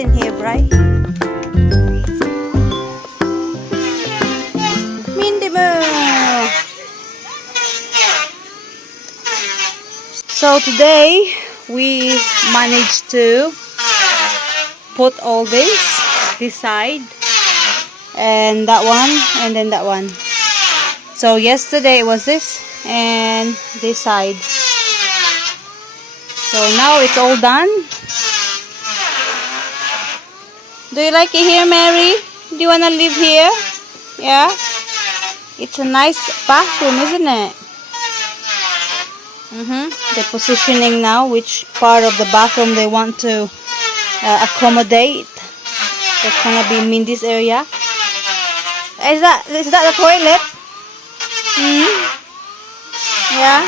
in here, Bri? Mindy Moo! So today we managed to put all this side and that one and then that one. So yesterday it was this and this side. So now it's all done. Do you like it here, Mary? Do you want to live here? Yeah? It's a nice bathroom, isn't it? They're positioning now which part of the bathroom they want to accommodate. That's gonna be Mindy's area. Is that the toilet? Yeah.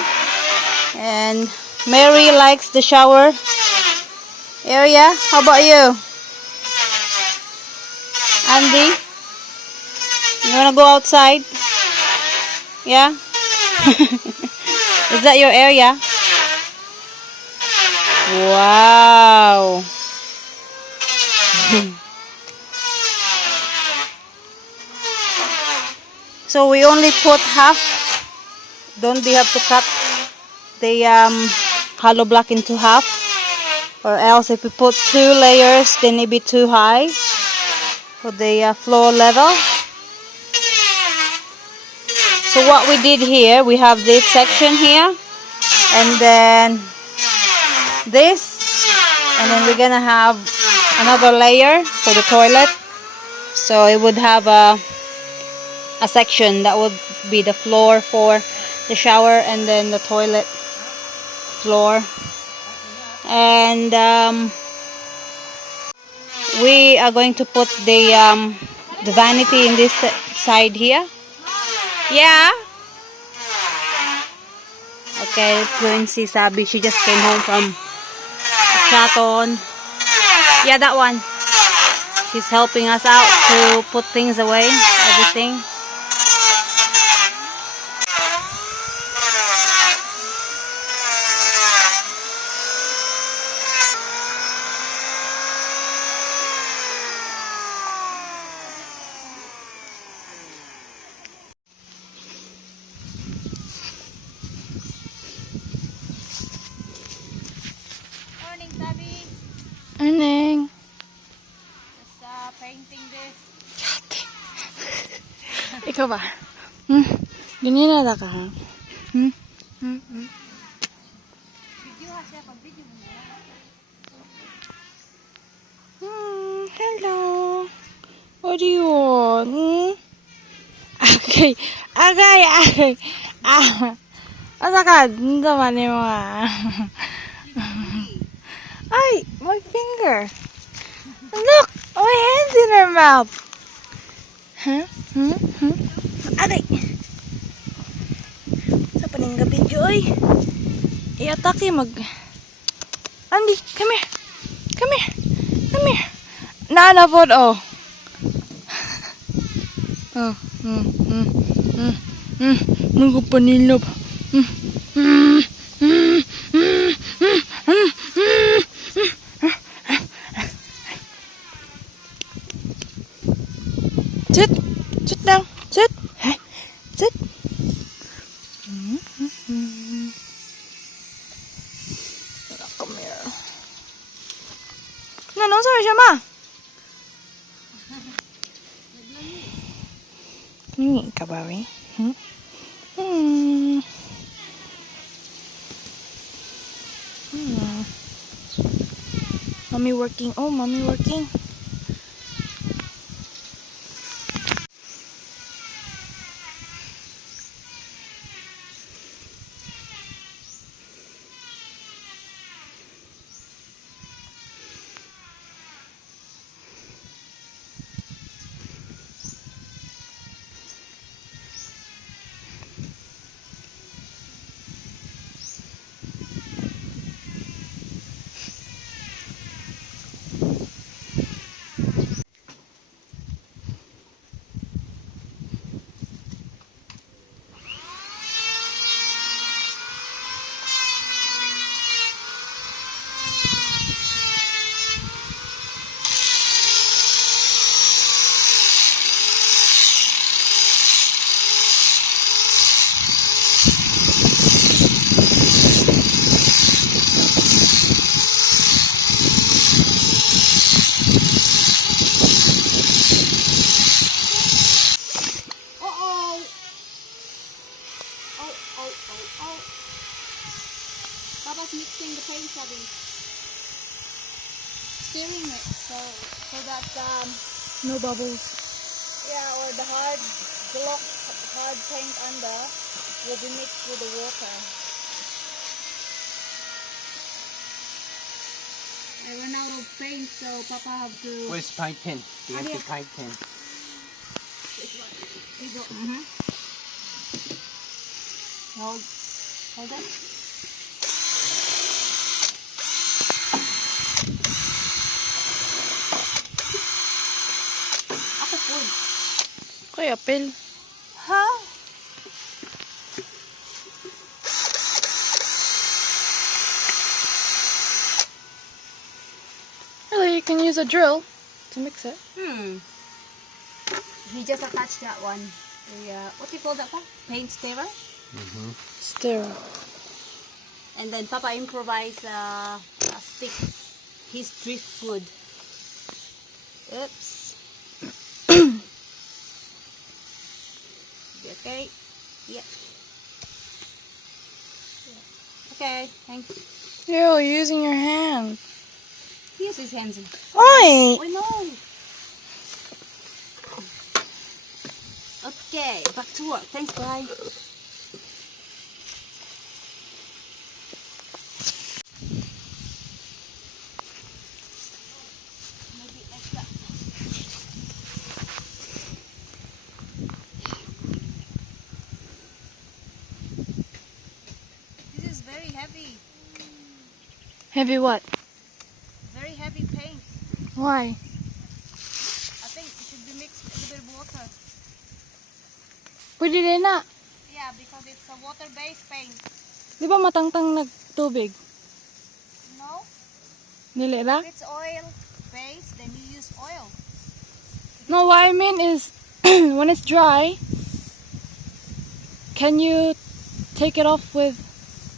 And Mary likes the shower area. How about you, Andy? You wanna go outside? Yeah. Is that your area? Wow. So we only put half. Don't we have to cut the hollow block into half, or else if we put 2 layers then it'd be too high for the floor level. So what we did here, we have this section here and then this, and then we're gonna have another layer for the toilet. So it would have a section that would be the floor for the shower and then the toilet floor. And we are going to put the vanity in this side here. Yeah. Okay, let's go and see Sabi. She just came home from Chaton. Yeah, that one. She's helping us out to put things away, everything. Morning, Sabi. Morning. Just painting this. Ikaw ba? Ganyan na ka, ha? Video ha siya, pag-video mo na. Hello. What do you want? Okay. Agay. Asa ka? Dito man mo, Ay, my finger. Look, my hand's in her mouth. Aray. Sa paning gabi, Joy. I-atake Andy, come here. Come here. Nana po, oh. Nagpapanilap. Sit down. Sit. Hey, sit. Come here. No, sorry siya, ma. Hingi ka ba, we? Mommy working. Oh, mommy working. mixing the paint, Sabi. Stirring it so that No bubbles. yeah, or the hard block, hard paint under will be mixed with the water. I ran out of paint, so Papa have to. Where's paint pen? The empty here. paint pen. Hold it. Ako full. Kaya apel. Ha? Really, you can use a drill to mix it. He just attached that one. The, what do you call that one? Paint stirrer. Stir. And then Papa improvised a stick. His driftwood. Oops. Okay. Yeah. Okay. Thanks. You're using your hand. Use his hands. Oi! Oh no. Okay. Back to work. Thanks, bye. This is very heavy. Heavy what? Very heavy paint. Why? I think it should be mixed with a bit of water. Pwede din na. Yeah, because it's a water-based paint. Di ba matangtang nagtubig? No? Dili ra? If it's oil-based, then you use oil. No, what I mean is when it's dry, can you take it off with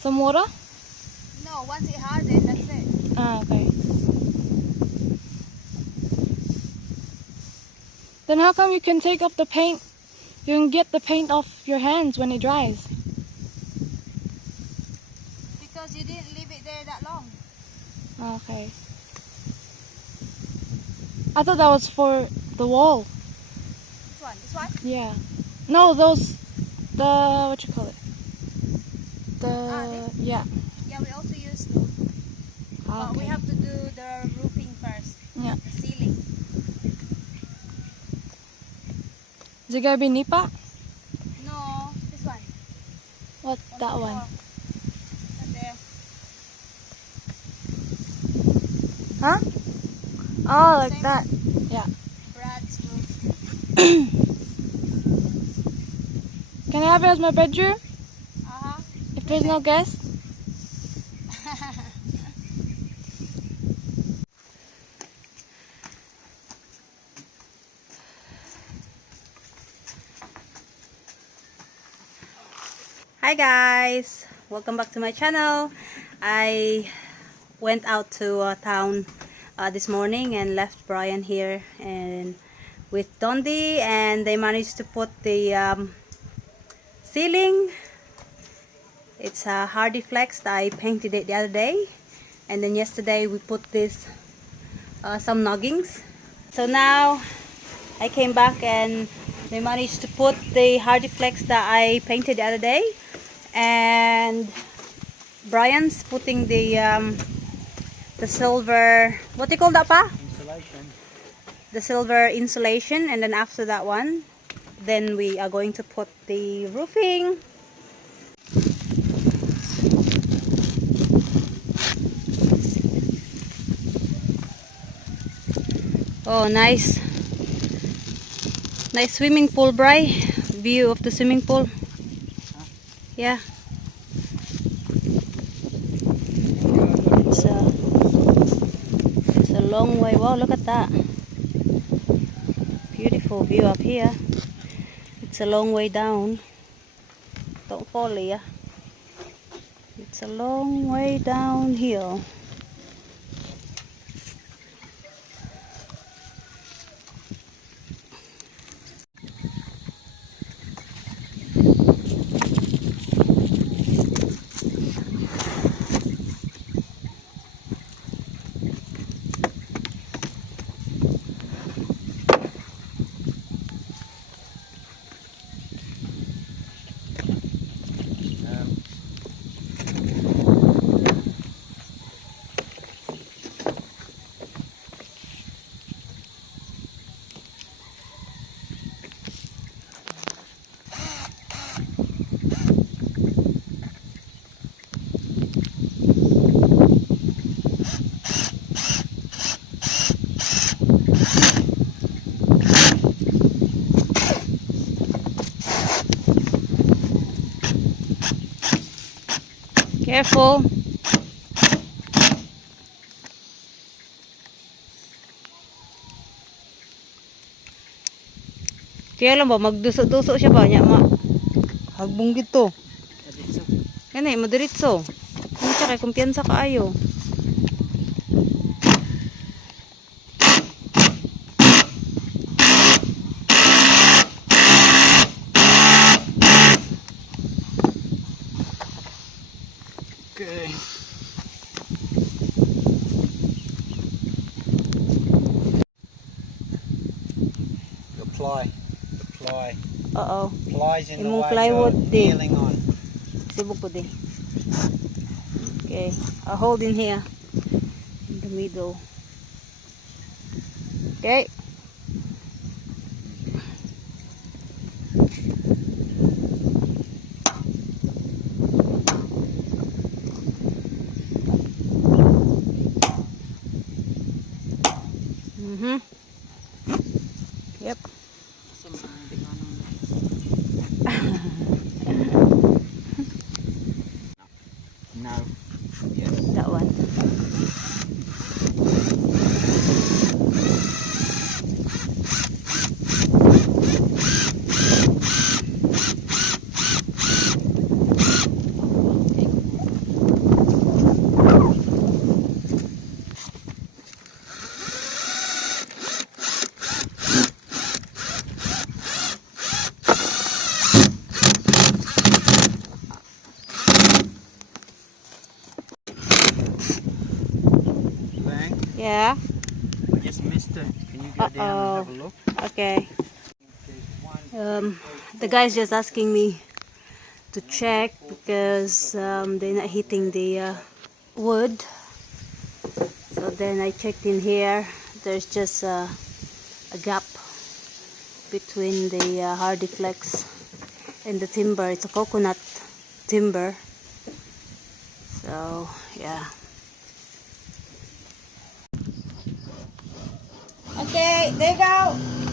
some water? No, once it hardens, that's it. Ah, okay. Then how come you can take off the paint? You can get the paint off your hands when it dries. Because you didn't leave it there that long. Ah, okay. I thought that was for the wall. This one? This one? Yeah. No, those, what you call it? This? Yeah. Yeah, we also use those. Ah, But we okay. have to do the roofing first. Yeah. The ceiling. Is it gonna be nipa? No, this one. What, On that the one? floor. Right there. Huh? Oh, like Same. that. Yeah. Brad's roof. Can I have it as my bedroom? Uh-huh. If there's no guests? Hi guys, welcome back to my channel. I went out to town this morning and left Brian here and with Dondi, and they managed to put the ceiling. It's a hardy flex that I painted it the other day, and then yesterday we put this some noggings. So now I came back and they managed to put the hardy flex that I painted the other day, and Brian's putting the silver, what do you call that, pa? Insulation. The silver insulation, and then after that one, then we are going to put the roofing. Oh, nice. Nice swimming pool, Bri. View of the swimming pool. Yeah. It's a long way. Wow, look at that. Beautiful view up here. It's a long way down. Don't fall, Leah. It's a long way downhill. Careful. Kaya lang ba, magduso-duso siya ba? Nya, hagbong dito. Yan eh, madiritso. Ano siya kay kumpiyansa kaayo. Okay. The ply. Oo. Plies in the Imong way plywood you're din. kneeling on. Sibuk ko din. Okay. I'll hold in here. In the middle. Okay. Mm-hmm. Yep. No. Yes. That one. Lang, Yeah. I just missed it. Can you go down and have a look? Okay. There's one. The guy's just asking me to check because they're not hitting the wood. So then I checked in here. There's just a gap between the hardy flex and the timber. It's a coconut timber. So yeah. Okay, there you go.